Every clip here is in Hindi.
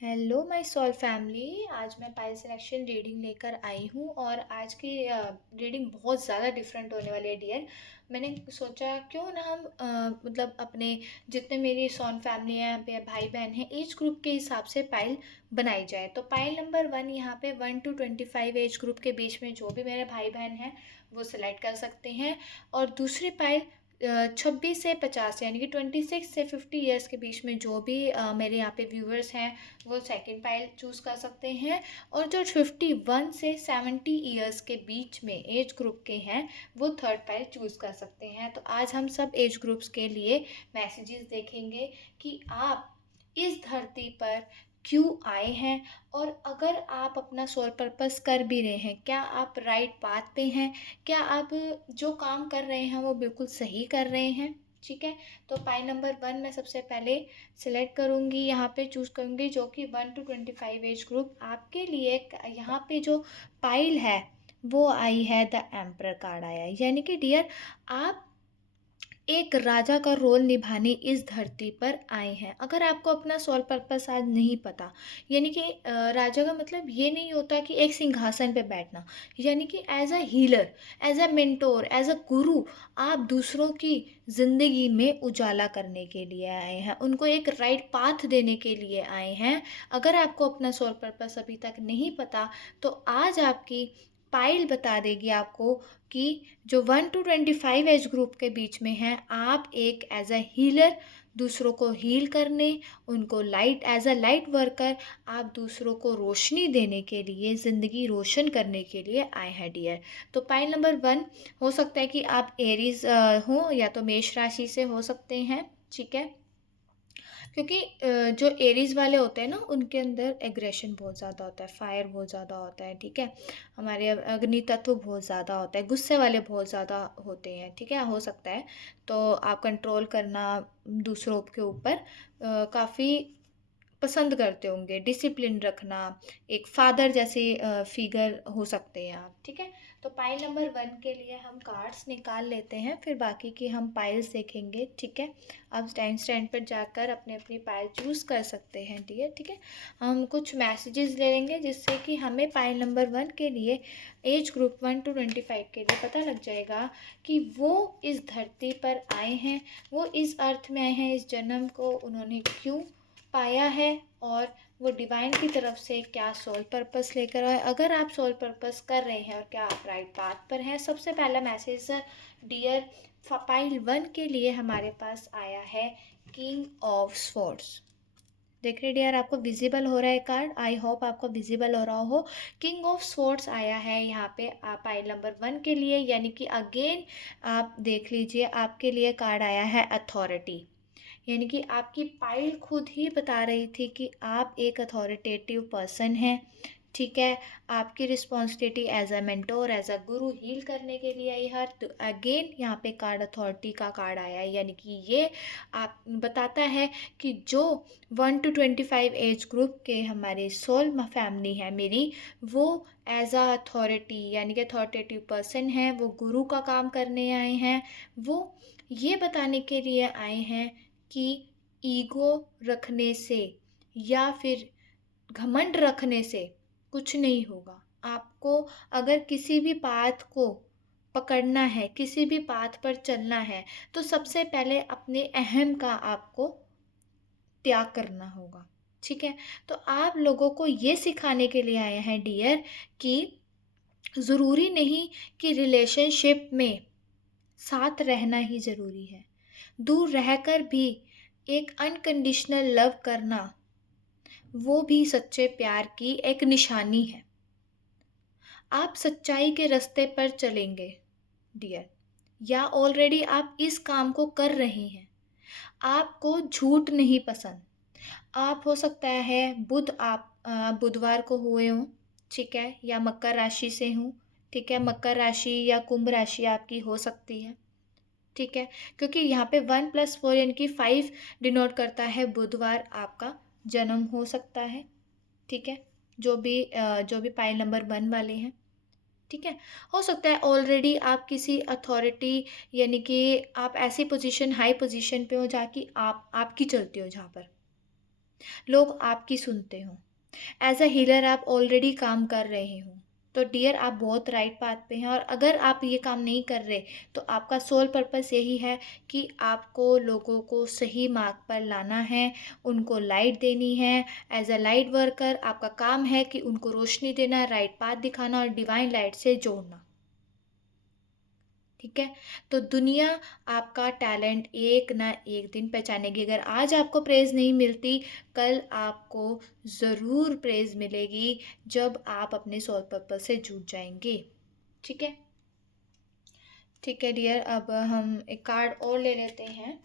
Hello my soul family. आज मैं पायल सिलेक्शन रीडिंग लेकर आई हूँ और आज की रीडिंग बहुत ज़्यादा डिफरेंट होने वाली है डियर। मैंने सोचा क्यों ना हम मतलब अपने जितने मेरी सोन फैमिली है भाई बहन हैं एज ग्रुप के हिसाब से पायल बनाई जाए। तो पायल नंबर 1 यहाँ पे 1 to 25 एज ग्रुप के बीच में जो भी मेरे भाई बहन हैं वो सिलेक्ट कर सकते हैं। और दूसरी पायल 26 से 50 यानी कि 26 से 50 ईयर्स के बीच में जो भी मेरे यहाँ पे व्यूअर्स हैं वो सेकंड पाइल चूज़ कर सकते हैं। और जो 51 से 70 ईयर्स के बीच में एज ग्रुप के हैं वो थर्ड पाइल चूज़ कर सकते हैं। तो आज हम सब एज ग्रुप्स के लिए मैसेजेस देखेंगे कि आप इस धरती पर क्यों आए हैं। और अगर आप अपना सोल पर्पस कर भी रहे हैं, क्या आप राइट पाथ पे हैं, क्या आप जो काम कर रहे हैं वो बिल्कुल सही कर रहे हैं। ठीक है, तो पाइल नंबर 1 मैं सबसे पहले सिलेक्ट करूँगी, यहाँ पे चूज़ करूँगी जो कि 1 to 25 एज ग्रुप आपके लिए। यहाँ पे जो पाइल है वो आई है द एम्परर कार्ड आया है, यानी कि डियर आप एक राजा का रोल निभाने इस धरती पर आए हैं। अगर आपको अपना सोल पर्पस आज नहीं पता, यानी कि राजा का मतलब ये नहीं होता कि एक सिंहासन पे बैठना, यानी कि as a healer, as a mentor, as a guru आप दूसरों की ज़िंदगी में उजाला करने के लिए आए हैं, उनको एक राइट पाथ देने के लिए आए हैं। अगर आपको अपना सोल पर्पस अभी तक नहीं पता तो आज आपकी पाइल बता देगी आपको कि जो 1 to 25 एज ग्रुप के बीच में हैं आप एक एज अ हीलर दूसरों को हील करने, उनको light as a light worker आप दूसरों को रोशनी देने के लिए, ज़िंदगी रोशन करने के लिए आए हैं डियर। तो पाइल नंबर 1 हो सकता है कि आप एरीज हो या तो मेष राशि से हो सकते हैं। ठीक है, क्योंकि जो एरीज वाले होते हैं ना उनके अंदर एग्रेशन बहुत ज़्यादा होता है, फायर बहुत ज़्यादा होता है। ठीक है, हमारे अग्नि तत्व बहुत ज़्यादा होता है, गुस्से वाले बहुत ज़्यादा होते हैं। ठीक है, हो सकता है तो आप कंट्रोल करना दूसरों के ऊपर काफ़ी पसंद करते होंगे, डिसिप्लिन रखना, एक फादर जैसे फिगर हो सकते हैं आप। ठीक है, तो पाइल नंबर 1 के लिए हम कार्ड्स निकाल लेते हैं, फिर बाकी की हम पाइल्स देखेंगे। ठीक है, आप स्टैंड स्टैंड पर जाकर अपने अपनी पाइल चूज़ कर सकते हैं डियर। ठीक है, हम कुछ मैसेजेस ले लेंगे जिससे कि हमें पाइल नंबर 1 के लिए एज ग्रुप 1 to 25 के लिए पता लग जाएगा कि वो इस धरती पर आए हैं, वो इस अर्थ में आए हैं, इस जन्म को उन्होंने क्यों पाया है और वो डिवाइन की तरफ से क्या सोल पर्पस लेकर आए। अगर आप सोल पर्पस कर रहे हैं और क्या आप राइट पाथ पर हैं। सबसे पहला मैसेज डियर पाइल 1 के लिए हमारे पास आया है किंग ऑफ स्वॉर्ड्स। देख रहे डियर, आपको विजिबल हो रहा है कार्ड, आई होप आपको विजिबल हो रहा हो। किंग ऑफ स्वॉर्ड्स आया है यहाँ पे पाइल नंबर 1 के लिए, यानी कि अगेन आप देख लीजिए आपके लिए कार्ड आया है अथॉरिटी, यानी कि आपकी पाइल खुद ही बता रही थी कि आप एक अथॉरिटेटिव पर्सन हैं। ठीक है, आपकी responsibility as a mentor, as a guru heal करने के लिए आई है। तो अगेन यहाँ पे कार्ड अथॉरिटी का कार्ड आया है, यानी कि ये आप बताता है कि जो 1 to 25 एज ग्रुप के हमारे सोल फैमिली है मेरी, वो एज अ अथॉरिटी यानी कि अथॉरिटेटिव पर्सन है, वो गुरु का काम करने आए हैं। वो ये बताने के लिए आए हैं कि ईगो रखने से या फिर घमंड रखने से कुछ नहीं होगा। आपको अगर किसी भी पाथ को पकड़ना है, किसी भी पाथ पर चलना है, तो सबसे पहले अपने अहम का आपको त्याग करना होगा। ठीक है, तो आप लोगों को ये सिखाने के लिए आए हैं डियर कि ज़रूरी नहीं कि रिलेशनशिप में साथ रहना ही ज़रूरी है, दूर रहकर भी एक अनकंडीशनल लव करना वो भी सच्चे प्यार की एक निशानी है। आप सच्चाई के रास्ते पर चलेंगे डियर, या ऑलरेडी आप इस काम को कर रहे हैं। आपको झूठ नहीं पसंद। आप हो सकता है आप बुधवार को हुए हों, ठीक है, या मकर राशि से हूँ। ठीक है, मकर राशि या कुंभ राशि आपकी हो सकती है। ठीक है, क्योंकि यहाँ पे 1+4 यानी कि 5 डिनोट करता है, बुधवार आपका जन्म हो सकता है। ठीक है, जो भी पाइल नंबर 1 वाले हैं। ठीक है, हो सकता है ऑलरेडी आप किसी अथॉरिटी यानी कि आप ऐसी पोजीशन, हाई पोजीशन पे हो जहाँ की आप आपकी चलती हो जहाँ पर। लोग आपकी सुनते हों, एज़ अ हीलर आप ऑलरेडी काम कर रहे हो, तो डियर आप बहुत राइट पाथ पे हैं। और अगर आप ये काम नहीं कर रहे, तो आपका सोल पर्पस यही है कि आपको लोगों को सही मार्ग पर लाना है, उनको लाइट देनी है। एज़ अ लाइट वर्कर आपका काम है कि उनको रोशनी देना, राइट पाथ दिखाना और डिवाइन लाइट से जोड़ना। ठीक है? तो दुनिया आपका टैलेंट एक ना एक दिन पहचानेगी। अगर आज आपको प्रेज़ नहीं मिलती, कल आपको ज़रूर प्रेज़ मिलेगी, जब आप अपने सोल पर्पस से जुड़ जाएँगे। ठीक है? ठीक है डियर, अब हम एक कार्ड और ले लेते हैं।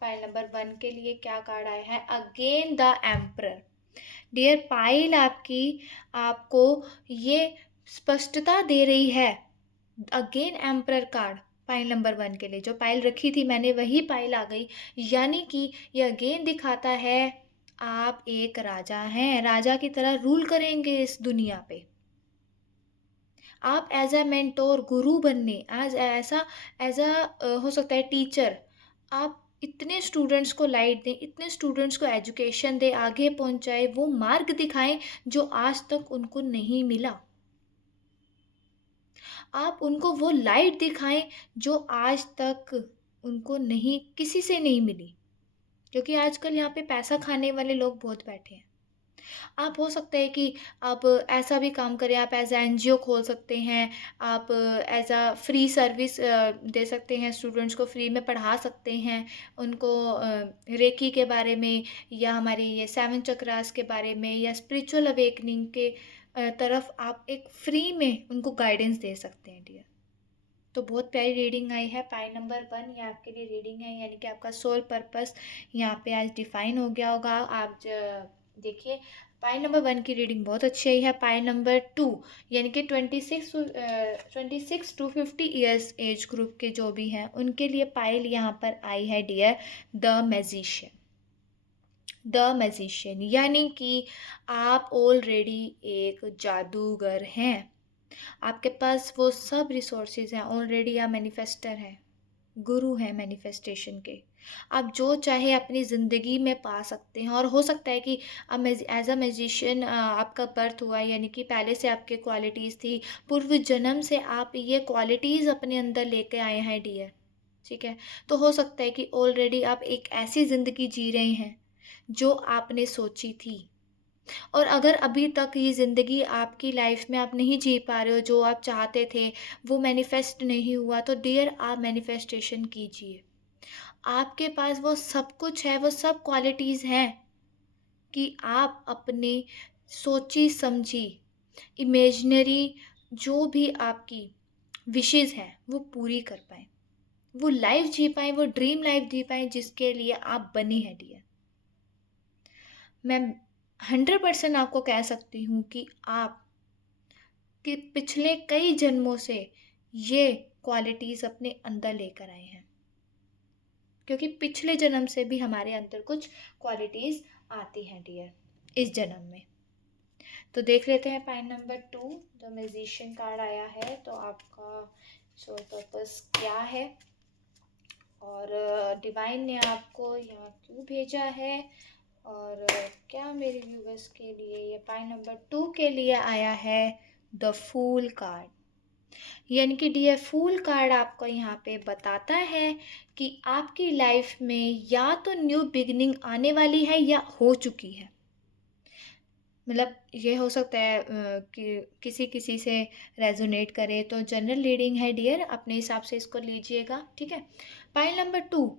पाइल नंबर 1 के लिए क्या कार्ड आया है? Again the emperor. Dear pile आपको ये स्पष्टता दे रही है। Again emperor card pile number 1 के लिए, जो पाइल रखी थी मैंने वही पाइल आ गई। यानी कि ये अगेन दिखाता है आप एक राजा हैं, राजा की तरह रूल करेंगे इस दुनिया पे। आप एज अ मेंटोर गुरु बनने, आज ऐसा एज अ हो सकता है टीचर, आप इतने स्टूडेंट्स को लाइट दें, इतने स्टूडेंट्स को एजुकेशन दें, आगे पहुंचाए, वो मार्ग दिखाएं जो आज तक उनको नहीं मिला। आप उनको वो लाइट दिखाएं जो आज तक उनको नहीं, किसी से नहीं मिली। क्योंकि आजकल यहाँ पे पैसा खाने वाले लोग बहुत बैठे हैं। आप हो सकता है कि आप ऐसा भी काम करें, आप एज एनजीओ खोल सकते हैं, आप एज अ फ्री सर्विस दे सकते हैं, स्टूडेंट्स को फ्री में पढ़ा सकते हैं, उनको रेकी के बारे में या हमारी ये 7 चक्रास के बारे में या स्पिरिचुअल अवेकनिंग के तरफ आप एक फ्री में उनको गाइडेंस दे सकते हैं डियर। तो बहुत प्यारी रीडिंग आई है। पाई नंबर 1 ये आपके लिए रीडिंग है, यानी कि आपका सोल पर्पस यहाँ पे आज डिफाइन हो गया होगा। आप देखिए, पाई नंबर 1 की रीडिंग बहुत अच्छी आई है। पाई नंबर 2 यानी कि 26 टू 50 ईयर्स एज ग्रुप के जो भी हैं उनके लिए पाइल यहाँ पर आई है dear, the magician. The magician यानी कि आप ऑलरेडी एक जादूगर हैं। आपके पास वो सब रिसोर्सेज हैं, ऑलरेडी आप मैनिफेस्टर हैं, गुरु हैं मैनिफेस्टेशन के। आप जो चाहे अपनी ज़िंदगी में पा सकते हैं। और हो सकता है कि अब एज अ मैजिशियन आपका बर्थ हुआ, यानी कि पहले से आपके क्वालिटीज़ थी, पूर्व जन्म से आप ये क्वालिटीज़ अपने अंदर लेके आए हैं डियर। ठीक है? तो हो सकता है कि ऑलरेडी आप एक ऐसी ज़िंदगी जी रहे हैं जो आपने सोची थी। और अगर अभी तक ये ज़िंदगी आपकी लाइफ में आप नहीं जी पा रहे हो, जो आप चाहते थे वो मैनिफेस्ट नहीं हुआ, तो डियर आप मैनिफेस्टेशन कीजिए। आपके पास वो सब कुछ है, वो सब क्वालिटीज़ हैं कि आप अपने सोची समझी इमेजिनरी जो भी आपकी विशेज़ हैं वो पूरी कर पाएँ, वो लाइफ जी पाएँ, वो ड्रीम लाइफ जी पाएँ जिसके लिए आप बनी है डियर। मैं 100% आपको कह सकती हूँ कि आप कि पिछले कई जन्मों से ये क्वालिटीज़ अपने अंदर लेकर आए हैं, क्योंकि पिछले जन्म से भी हमारे अंदर कुछ क्वालिटीज़ आती हैं डियर इस जन्म में। तो देख लेते हैं pine number 2, the musician card आया है, तो आपका सोल पर्पस क्या है और डिवाइन ने आपको यहाँ क्यों भेजा है, और क्या मेरे व्यूवर्स के लिए ये पाइन नंबर 2 के लिए आया है द फूल कार्ड। यानी कि डियर फूल कार्ड आपको यहाँ पे बताता है कि आपकी लाइफ में या तो न्यू बिगिनिंग आने वाली है या हो चुकी है। मतलब ये हो सकता है कि किसी किसी से रेजोनेट करे, तो जनरल रीडिंग है डियर, अपने हिसाब से इसको लीजिएगा। ठीक है? पाइल नंबर 2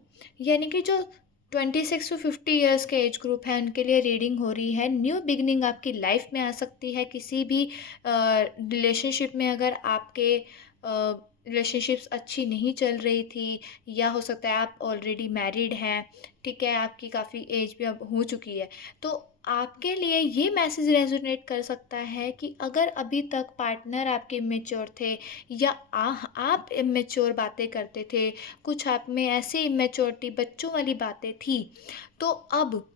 यानी कि जो 26 टू 50 ईयर्स के एज ग्रुप है उनके लिए रीडिंग हो रही है। न्यू बिगनिंग आपकी लाइफ में आ सकती है, किसी भी रिलेशनशिप में अगर आपके रिलेशनशिप्स अच्छी नहीं चल रही थी, या हो सकता है आप ऑलरेडी मैरिड हैं, ठीक है, आपकी काफ़ी एज भी अब हो चुकी है, तो आपके लिए ये मैसेज रेजोनेट कर सकता है कि अगर अभी तक पार्टनर आपके इमेच्योर थे या आप इमेच्योर बातें करते थे, कुछ आप में ऐसी इमेच्योरिटी बच्चों वाली बातें थी, तो अब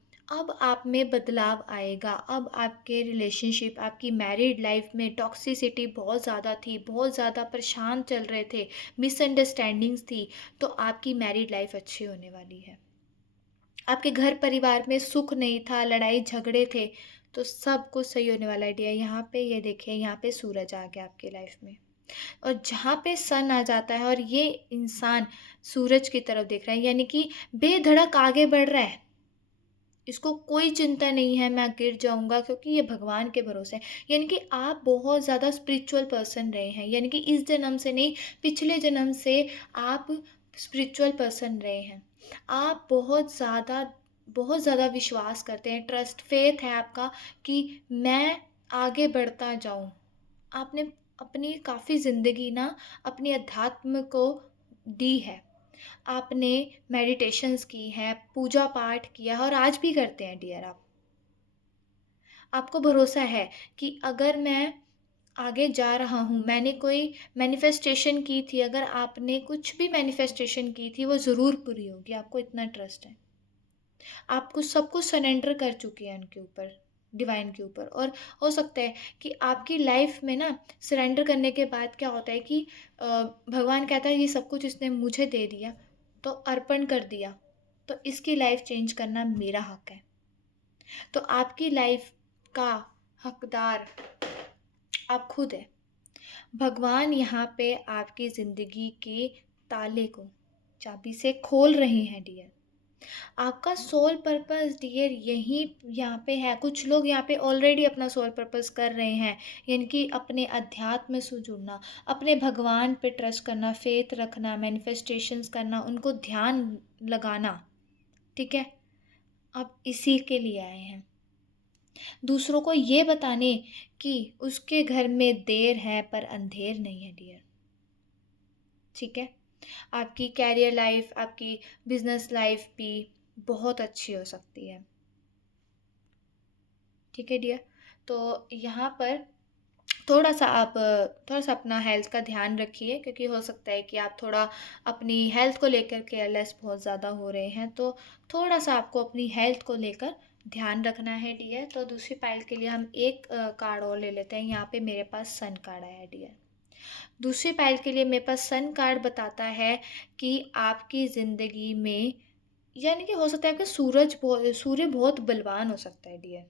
आप में बदलाव आएगा। अब आपके रिलेशनशिप, आपकी मैरिड लाइफ में टॉक्सिसिटी बहुत ज़्यादा थी, बहुत ज़्यादा परेशान चल रहे थे, मिसअंडरस्टैंडिंग्स थी, तो आपकी मैरिड लाइफ अच्छी होने वाली है। आपके घर परिवार में सुख नहीं था, लड़ाई झगड़े थे, तो सब कुछ सही होने वाला है डियर। यहाँ पे ये देखिए, यहाँ पे सूरज आ गया आपकी लाइफ में, और जहाँ पे सन आ जाता है और ये इंसान सूरज की तरफ देख रहा है, यानी कि बेधड़क आगे बढ़ रहा है। इसको कोई चिंता नहीं है मैं गिर जाऊंगा, क्योंकि ये भगवान के भरोसे है। यानी कि आप बहुत ज़्यादा स्पिरिचुअल पर्सन रहे हैं, यानी कि इस जन्म से नहीं, पिछले जन्म से आप स्पिरिचुअल पर्सन रहे हैं। आप बहुत ज़्यादा विश्वास करते हैं, ट्रस्ट फेथ है आपका कि मैं आगे बढ़ता जाऊं। आपने अपनी काफ़ी ज़िंदगी ना अपनी अध्यात्म को दी है। आपने मेडिटेशंस की हैं, पूजा पाठ किया है और आज भी करते हैं डियर आप। आपको भरोसा है कि अगर मैं आगे जा रहा हूँ, मैंने कोई मैनिफेस्टेशन की थी, अगर आपने कुछ भी मैनिफेस्टेशन की थी, वो ज़रूर पूरी होगी, आपको इतना ट्रस्ट है। आप कुछ सब कुछ सरेंडर कर चुके हैं उनके ऊपर, डिवाइन के ऊपर। और हो सकता है कि आपकी लाइफ में ना सरेंडर करने के बाद क्या होता है कि भगवान कहता है ये सब कुछ इसने मुझे दे दिया, तो अर्पण कर दिया, तो इसकी लाइफ चेंज करना मेरा हक है। तो आपकी लाइफ का हकदार आप खुद है। भगवान यहाँ पे आपकी ज़िंदगी के ताले को चाबी से खोल रहे हैं डियर। आपका सोल पर्पस डियर यही यहाँ पे है। कुछ लोग यहाँ पे ऑलरेडी अपना सोल पर्पस कर रहे हैं, यानी कि अपने अध्यात्म से जुड़ना, अपने भगवान पे ट्रस्ट करना, फेथ रखना, मैनिफेस्टेशंस करना, उनको ध्यान लगाना। ठीक है, आप इसी के लिए आए हैं, दूसरों को ये बताने कि उसके घर में देर है पर अंधेर नहीं है डियर। ठीक है, आपकी कैरियर लाइफ, आपकी बिजनेस लाइफ भी बहुत अच्छी हो सकती है। ठीक है डियर, तो यहाँ पर थोड़ा सा अपना हेल्थ का ध्यान रखिए, क्योंकि हो सकता है कि आप थोड़ा अपनी हेल्थ को लेकर केयरलेस बहुत ज़्यादा हो रहे हैं। तो थोड़ा सा आपको अपनी हेल्थ को लेकर ध्यान रखना है डियर। तो दूसरी पाइल के लिए हम एक कार्ड और ले लेते हैं। यहाँ पे मेरे पास सन कार्ड आया है डियर। दूसरी पाइल के लिए मेरे पास सन कार्ड बताता है कि आपकी ज़िंदगी में, यानी कि हो सकता है कि सूर्य बहुत बलवान हो सकता है डियर।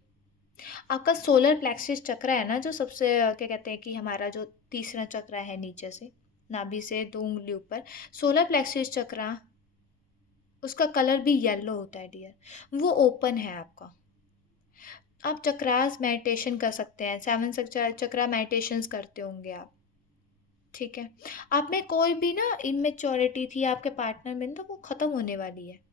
आपका सोलर प्लेक्सिस चक्र है ना, जो सबसे क्या कहते हैं कि हमारा जो तीसरा चक्र है नीचे से, नाभि से 2 उंगली ऊपर, सोलर प्लेक्सिस चक्र, उसका कलर भी येलो होता है डियर। वो ओपन है आपका। आप चक्रास मेडिटेशन कर सकते हैं, 7 चक्रा मेडिटेशंस करते होंगे आप। ठीक है, आप में कोई भी ना इमेच्योरिटी थी आपके पार्टनर में, तो वो ख़त्म होने वाली है।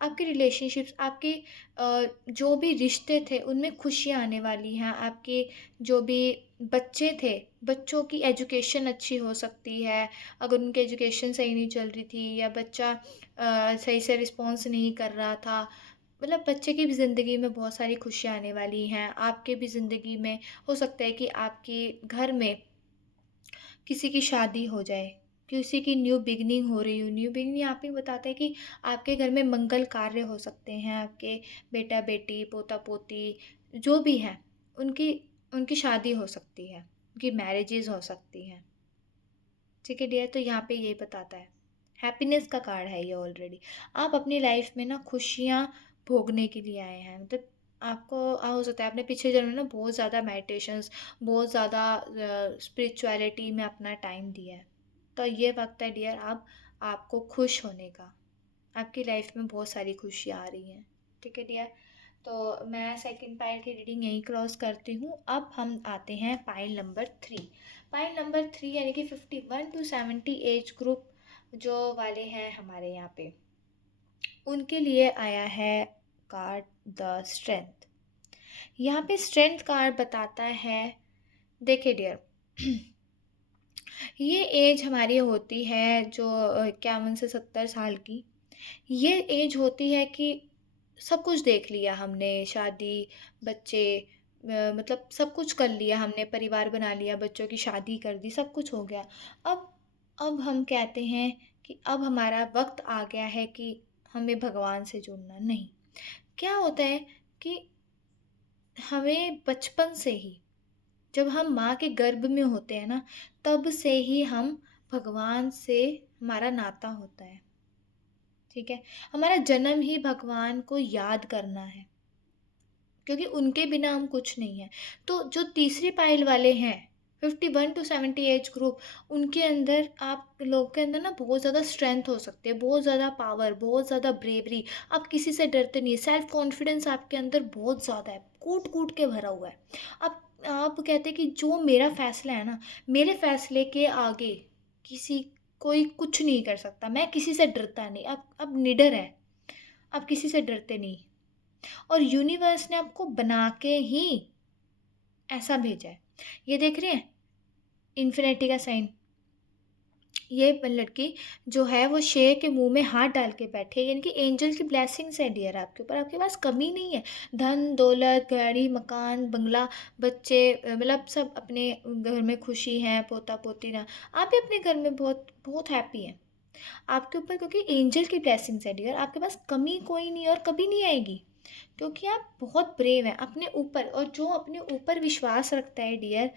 आपके रिलेशनशिप्स, आपके जो भी रिश्ते थे उनमें खुशियाँ आने वाली हैं। आपके जो भी बच्चे थे, बच्चों की एजुकेशन अच्छी हो सकती है। अगर उनकी एजुकेशन सही नहीं चल रही थी, या बच्चा सही से रिस्पॉन्स नहीं कर रहा था, मतलब बच्चे की भी ज़िंदगी में बहुत सारी खुशियाँ आने वाली हैं। आपके भी ज़िंदगी में हो सकता है कि आपके घर में किसी की शादी हो जाए, किसी की न्यू बिगनिंग हो रही हो। न्यू बिगनिंग यहाँ पे बताता है कि आपके घर में मंगल कार्य हो सकते हैं। आपके बेटा बेटी, पोता पोती जो भी हैं, उनकी उनकी शादी हो सकती है, उनकी मैरिजेज हो सकती हैं। ठीक है डियर, तो यहाँ पे ये बताता है, हैप्पीनेस का कार्ड है ये ऑलरेडी। आप अपनी लाइफ में ना खुशियाँ भोगने के लिए आए हैं। मतलब आपको हो सकता है आपने पिछले जन्म में ना बहुत ज़्यादा मेडिटेशंस, बहुत ज़्यादा स्पिरिचुअलिटी में अपना टाइम दिया है। तो ये वक्त है डियर अब आपको खुश होने का। आपकी लाइफ में बहुत सारी खुशियाँ आ रही हैं। ठीक है डियर, तो मैं सेकंड पाइल की रीडिंग यहीं क्रॉस करती हूँ। अब हम आते हैं पाइल नंबर 3। पाइल नंबर 3 यानी कि 51 टू 70 एज ग्रुप जो वाले हैं हमारे यहाँ पे, उनके लिए आया है कार्ड द स्ट्रेंथ। यहाँ पे स्ट्रेंथ कार्ड बताता है, देखिए डियर, ये एज हमारी होती है जो 51 से 70 साल की। ये एज होती है कि सब कुछ देख लिया हमने, शादी, बच्चे, मतलब सब कुछ कर लिया हमने, परिवार बना लिया, बच्चों की शादी कर दी, सब कुछ हो गया। अब अब हम कहते हैं कि अब हमारा वक्त आ गया है कि हमें भगवान से जुड़ना। नहीं, क्या होता है कि हमें बचपन से ही, जब हम माँ के गर्भ में होते हैं ना, तब से ही हम भगवान से, हमारा नाता होता है। ठीक है? हमारा जन्म ही भगवान को याद करना है, क्योंकि उनके बिना हम कुछ नहीं हैं। तो जो तीसरी पाइल वाले हैं, 51 टू 70 एज ग्रुप, उनके अंदर, आप लोग के अंदर ना बहुत ज़्यादा स्ट्रेंथ हो सकती है, बहुत ज़्यादा पावर, बहुत ज़्यादा ब्रेवरी। आप किसी से डरते नहीं, सेल्फ कॉन्फिडेंस आपके अंदर बहुत ज़्यादा है, कूट कूट के भरा हुआ है। आप कहते हैं कि जो मेरा फैसला है ना, मेरे फैसले के आगे किसी कोई कुछ नहीं कर सकता, मैं किसी से डरता नहीं। आप निडर है, आप किसी से डरते नहीं। और यूनिवर्स ने आपको बना के ही ऐसा भेजा है। ये देख रहे हैं इन्फिनिटी का साइन? ये लड़की जो है वो शेर के मुंह में हाथ डाल के बैठी है, यानी कि एंजल की ब्लेसिंग्स है डियर आपके ऊपर। आपके पास कमी नहीं है, धन दौलत, गाड़ी, मकान, बंगला, बच्चे, मतलब सब अपने घर में खुशी है, पोता पोती ना। आप भी अपने घर में बहुत बहुत हैप्पी हैं आपके ऊपर, क्योंकि एंजल की ब्लेसिंग्स है डियर। आपके पास कमी कोई नहीं और कभी नहीं आएगी, क्योंकि आप बहुत ब्रेव हैं अपने ऊपर। और जो अपने ऊपर विश्वास रखता है डियर,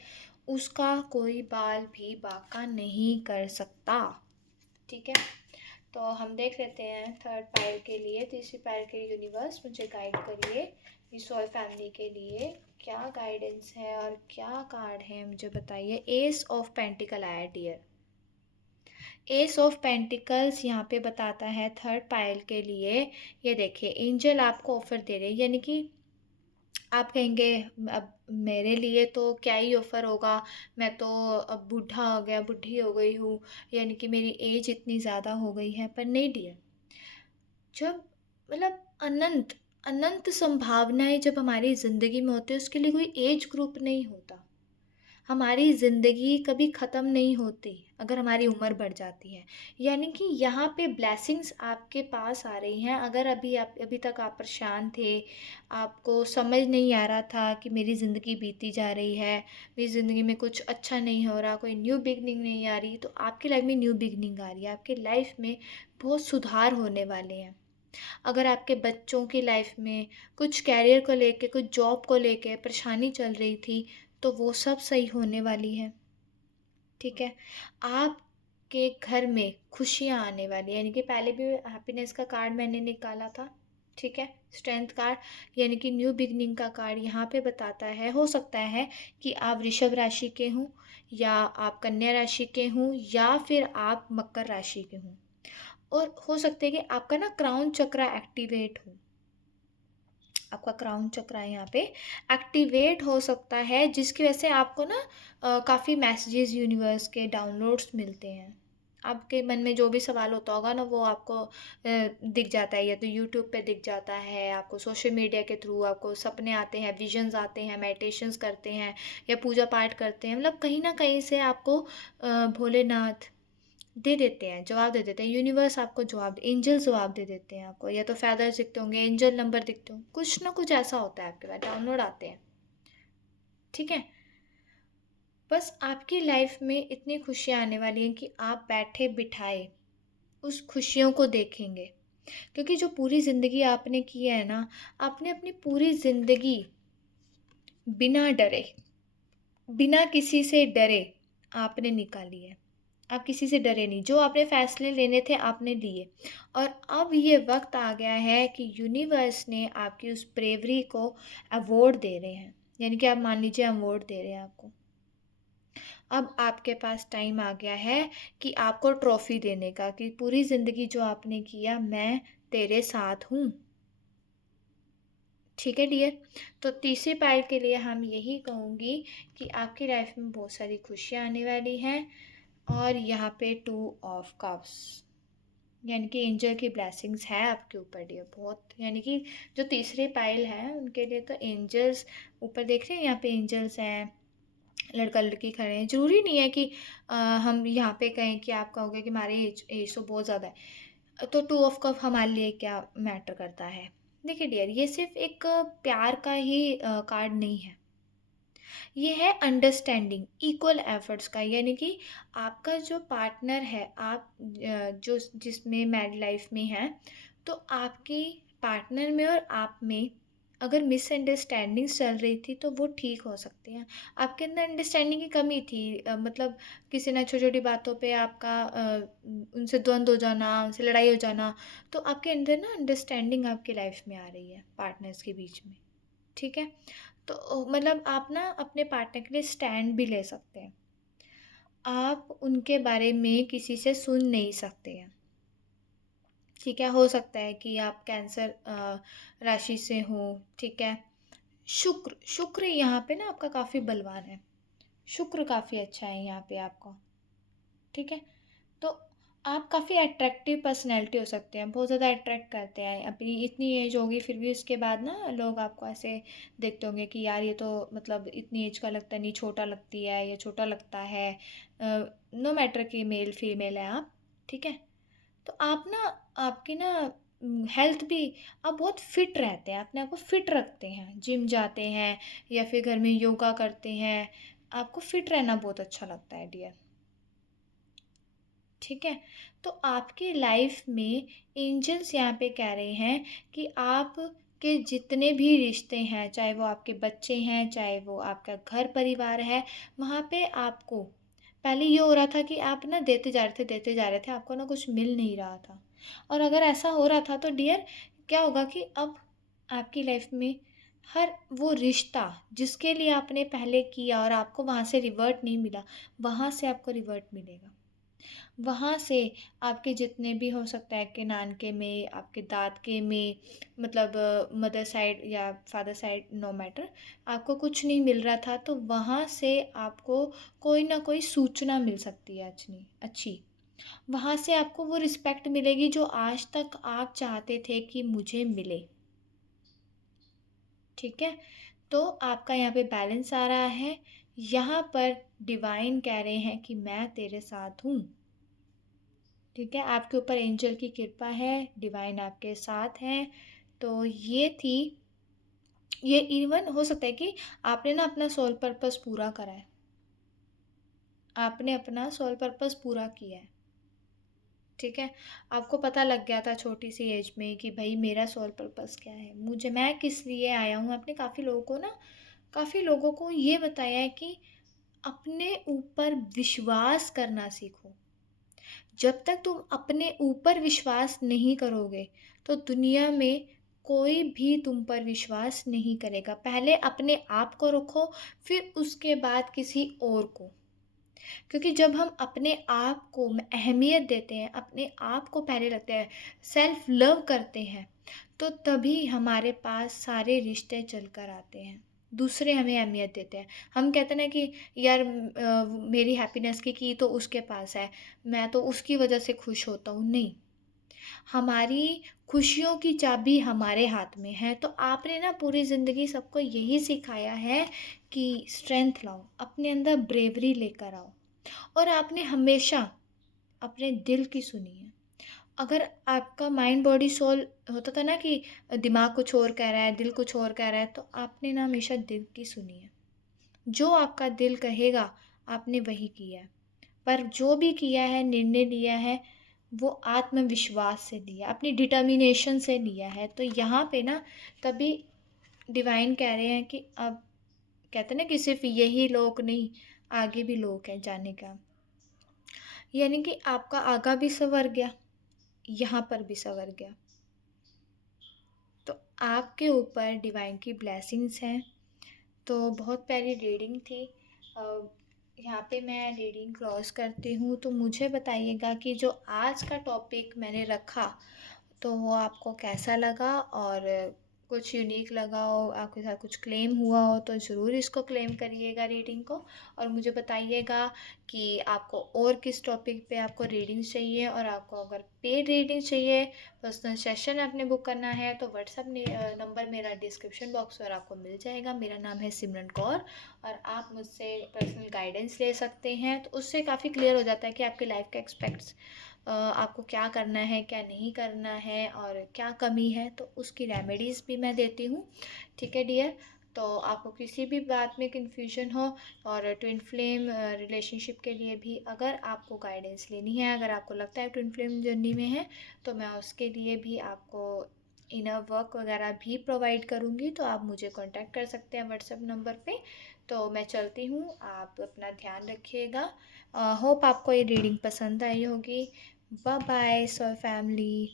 उसका कोई बाल भी बाका नहीं कर सकता। ठीक है? तो हम देख लेते हैं थर्ड पाइल के लिए, तीसरी पाइल के लिए यूनिवर्स मुझे गाइड करिए, इस सोल फैमिली के लिए क्या गाइडेंस है और क्या कार्ड है मुझे बताइए। एस ऑफ पेंटिकल आया डियर। एस ऑफ पेंटिकल्स यहाँ पे बताता है थर्ड पाइल के लिए। ये देखिए, एंजल आपको ऑफर दे रहे हैं, यानी कि आप कहेंगे अब मेरे लिए तो क्या ही ऑफर होगा, मैं तो अब बूढ़ा हो गया, बूढ़ी हो गई हूँ, यानी कि मेरी एज इतनी ज़्यादा हो गई है। पर नहीं डियर, जब मतलब अनंत अनंत संभावनाएं जब हमारी ज़िंदगी में होती है, उसके लिए कोई एज ग्रुप नहीं होता। हमारी ज़िंदगी कभी ख़त्म नहीं होती अगर हमारी उम्र बढ़ जाती है। यानी कि यहाँ पे ब्लेसिंग्स आपके पास आ रही हैं। अगर अभी तक आप परेशान थे, आपको समझ नहीं आ रहा था कि मेरी ज़िंदगी बीती जा रही है, मेरी ज़िंदगी में कुछ अच्छा नहीं हो रहा, कोई न्यू बिगनिंग नहीं आ रही, तो आपकी लाइफ में न्यू बिगनिंग आ रही है। आपकी लाइफ में बहुत सुधार होने वाले हैं। अगर आपके बच्चों की लाइफ में कुछ कैरियर को लेके, कुछ जॉब को लेके परेशानी चल रही थी, तो वो सब सही होने वाली है। ठीक है? आपके घर में खुशियाँ आने वाली है, यानी कि पहले भी हैप्पीनेस का कार्ड मैंने निकाला था। ठीक है? स्ट्रेंथ कार्ड यानी कि न्यू बिगनिंग का कार्ड यहाँ पे बताता है। हो सकता है कि आप वृषभ राशि के हों, या आप कन्या राशि के हों, या फिर आप मकर राशि के हों। और हो सकता है कि आपका ना क्राउन चक्र एक्टिवेट हो। आपका क्राउन चक्र है यहाँ पे एक्टिवेट हो सकता है, जिसकी वजह से आपको ना काफ़ी मैसेजेस यूनिवर्स के डाउनलोड्स मिलते हैं। आपके मन में जो भी सवाल होता होगा ना, वो आपको दिख जाता है, या तो यूट्यूब पे दिख जाता है आपको, सोशल मीडिया के थ्रू आपको सपने आते हैं, विजन्स आते हैं, मेडिटेशंस करते हैं या पूजा पाठ करते हैं, मतलब कहीं ना कहीं से आपको भोलेनाथ दे देते हैं, जवाब दे देते हैं। यूनिवर्स आपको जवाब, एंजल जवाब दे देते हैं आपको, या तो फेदर्स दिखते होंगे, एंजल नंबर दिखते होंगे, कुछ ना कुछ ऐसा होता है आपके पास, डाउनलोड आते हैं। ठीक है? बस आपकी लाइफ में इतनी खुशियाँ आने वाली हैं कि आप बैठे बिठाए उस खुशियों को देखेंगे। क्योंकि जो पूरी ज़िंदगी आपने की है ना, आपने अपनी पूरी ज़िंदगी बिना डरे, बिना किसी से डरे आपने निकाली है। आप किसी से डरे नहीं, जो आपने फैसले लेने थे आपने लिए। और अब ये वक्त आ गया है कि यूनिवर्स ने आपकी उस ब्रेवरी को अवॉर्ड दे रहे हैं, यानी कि आप मान लीजिए अवॉर्ड दे रहे हैं आपको। अब आपके पास टाइम आ गया है कि आपको ट्रॉफी देने का, कि पूरी ज़िंदगी जो आपने किया, मैं तेरे साथ हूँ। ठीक है डियर? तो तीसरी पाइल के लिए हम यही कहूँगी कि आपकी लाइफ में बहुत सारी खुशियाँ आने वाली हैं। और यहाँ पे 2 ऑफ कप्स, यानी कि एंजल की ब्लेसिंग्स है आपके ऊपर डियर, बहुत। यानी कि जो तीसरे पाइल है उनके लिए तो एंजल्स, ऊपर देख रहे हैं यहाँ पे एंजल्स हैं, लड़का लड़की खड़े हैं। ज़रूरी नहीं है कि हम यहाँ पे कहें कि आप कहोगे कि हमारी एज तो बहुत ज़्यादा है, तो 2 ऑफ कप हमारे लिए क्या मैटर करता है। देखिए डियर, ये सिर्फ एक प्यार का ही कार्ड नहीं है, ये है अंडरस्टैंडिंग, इक्वल एफर्ट्स का। यानी कि आपका जो पार्टनर है, आप जो जिसमें मैरिड लाइफ में है, तो आपकी पार्टनर में और आप में अगर मिसअंडरस्टैंडिंग्स चल रही थी तो वो ठीक हो सकती हैं। आपके अंदर अंडरस्टैंडिंग की कमी थी, मतलब किसी ना छोटी-छोटी बातों पे आपका उनसे द्वंद्व हो जाना, उनसे लड़ाई हो जाना, तो आपके अंदर ना अंडरस्टैंडिंग आपकी लाइफ में आ रही है पार्टनर्स के बीच में, ठीक है? तो मतलब आप ना अपने पार्टनर के लिए स्टैंड भी ले सकते हैं। आप उनके बारे में किसी से सुन नहीं सकते हैं। ठीक है, हो सकता है कि आप कैंसर राशि से हो, ठीक है। शुक्र शुक्र यहाँ पे ना आपका काफ़ी बलवान है। शुक्र काफ़ी अच्छा है यहाँ पे आपका, ठीक है। तो आप काफ़ी अट्रैक्टिव पर्सनैलिटी हो सकते हैं, बहुत ज़्यादा अट्रैक्ट करते हैं। अपनी इतनी एज होगी फिर भी उसके बाद ना लोग आपको ऐसे देखते होंगे कि यार ये तो मतलब इतनी एज का लगता नहीं, छोटा लगती है, ये छोटा लगता है। नो मैटर कि मेल फीमेल है आप, ठीक है। तो आप ना, आपकी ना हेल्थ भी, आप बहुत फिट रहते हैं, अपने आप को फिट रखते हैं, जिम जाते हैं या फिर घर में योगा करते हैं, आपको फिट रहना बहुत अच्छा लगता है डियर, ठीक है। तो आपकी लाइफ में एंजल्स यहाँ पे कह रहे हैं कि आप के जितने भी रिश्ते हैं, चाहे वो आपके बच्चे हैं, चाहे वो आपका घर परिवार है, वहाँ पे आपको पहले ये हो रहा था कि आप ना देते जा रहे थे, आपको ना कुछ मिल नहीं रहा था। और अगर ऐसा हो रहा था तो डियर क्या होगा कि अब आपकी लाइफ में हर वो रिश्ता जिसके लिए आपने पहले किया और आपको वहाँ से रिवर्ट नहीं मिला, वहाँ से आपको रिवर्ट मिलेगा। वहाँ से आपके जितने भी हो सकता है कि नानके में, आपके दादके में, मतलब मदर साइड या फादर साइड, नो मैटर, आपको कुछ नहीं मिल रहा था तो वहाँ से आपको कोई ना कोई सूचना मिल सकती है अच्छी अच्छी। वहाँ से आपको वो रिस्पेक्ट मिलेगी जो आज तक आप चाहते थे कि मुझे मिले, ठीक है। तो आपका यहाँ पे बैलेंस आ रहा है। यहाँ पर डिवाइन कह रहे हैं कि मैं तेरे साथ हूँ, ठीक है। आपके ऊपर एंजल की कृपा है, डिवाइन आपके साथ हैं। तो ये इवन हो सकता है कि आपने ना अपना सोल पर्पस पूरा करा है, आपने अपना सोल पर्पस पूरा किया है, ठीक है। आपको पता लग गया था छोटी सी एज में कि भाई मेरा सोल पर्पस क्या है, मुझे मैं किस लिए आया हूँ। आपने काफ़ी लोगों को ये बताया है कि अपने ऊपर विश्वास करना सीखो। जब तक तुम अपने ऊपर विश्वास नहीं करोगे तो दुनिया में कोई भी तुम पर विश्वास नहीं करेगा। पहले अपने आप को रखो, फिर उसके बाद किसी और को। क्योंकि जब हम अपने आप को अहमियत देते हैं, अपने आप को पहले रखते हैं, सेल्फ लव करते हैं, तो तभी हमारे पास सारे रिश्ते चल कर आते हैं। दूसरे हमें अहमियत देते हैं। हम कहते हैं ना कि यार मेरी हैप्पीनेस की तो उसके पास है, मैं तो उसकी वजह से खुश होता हूँ। नहीं, हमारी खुशियों की चाबी हमारे हाथ में है। तो आपने ना पूरी ज़िंदगी सबको यही सिखाया है कि स्ट्रेंथ लाओ, अपने अंदर ब्रेवरी लेकर आओ। और आपने हमेशा अपने दिल की सुनी है। अगर आपका माइंड बॉडी सोल होता था ना कि दिमाग कुछ और कह रहा है, दिल कुछ और कह रहा है, तो आपने ना हमेशा दिल की सुनी है। जो आपका दिल कहेगा आपने वही किया है। पर जो भी किया है, निर्णय लिया है, वो आत्मविश्वास से लिया, अपनी डिटर्मिनेशन से लिया है। तो यहाँ पे ना तभी डिवाइन कह रहे हैं कि अब कहते हैं ना कि सिर्फ यही लोग नहीं, आगे भी लोग हैं जाने का। यानी कि आपका आगा भी संवर गया, यहाँ पर भी संवर गया। तो आपके ऊपर डिवाइन की ब्लेसिंग्स हैं। तो बहुत प्यारी रीडिंग थी। अ, यहाँ पे मैं रीडिंग क्लोज करती हूँ। तो मुझे बताइएगा कि जो आज का टॉपिक मैंने रखा तो वो आपको कैसा लगा, और कुछ यूनिक लगा हो, आपके साथ कुछ क्लेम हुआ हो तो ज़रूर इसको क्लेम करिएगा रीडिंग को। और मुझे बताइएगा कि आपको और किस टॉपिक पे आपको रीडिंग चाहिए, और आपको अगर पेड रीडिंग चाहिए, पर्सनल सेशन आपने बुक करना है, तो व्हाट्सअप नंबर मेरा डिस्क्रिप्शन बॉक्स पर आपको मिल जाएगा। मेरा नाम है सिमरन कौर, और आप मुझसे पर्सनल गाइडेंस ले सकते हैं। तो उससे काफ़ी क्लियर हो जाता है कि आपकी लाइफ के एक्सपेक्ट्स, आपको क्या करना है, क्या नहीं करना है, और क्या कमी है, तो उसकी रेमेडीज़ भी मैं देती हूँ, ठीक है डियर। तो आपको किसी भी बात में कन्फ्यूजन हो, और ट्विन फ्लेम रिलेशनशिप के लिए भी अगर आपको गाइडेंस लेनी है, अगर आपको लगता है ट्विन फ्लेम जर्नी में है, तो मैं उसके लिए भी आपको इनर वर्क वगैरह भी प्रोवाइड करूँगी, तो आप मुझे कांटेक्ट कर सकते हैं व्हाट्सएप नंबर पे। तो मैं चलती हूँ, आप अपना ध्यान रखिएगा। होप आपको ये रीडिंग पसंद आई होगी। Bye bye soul family.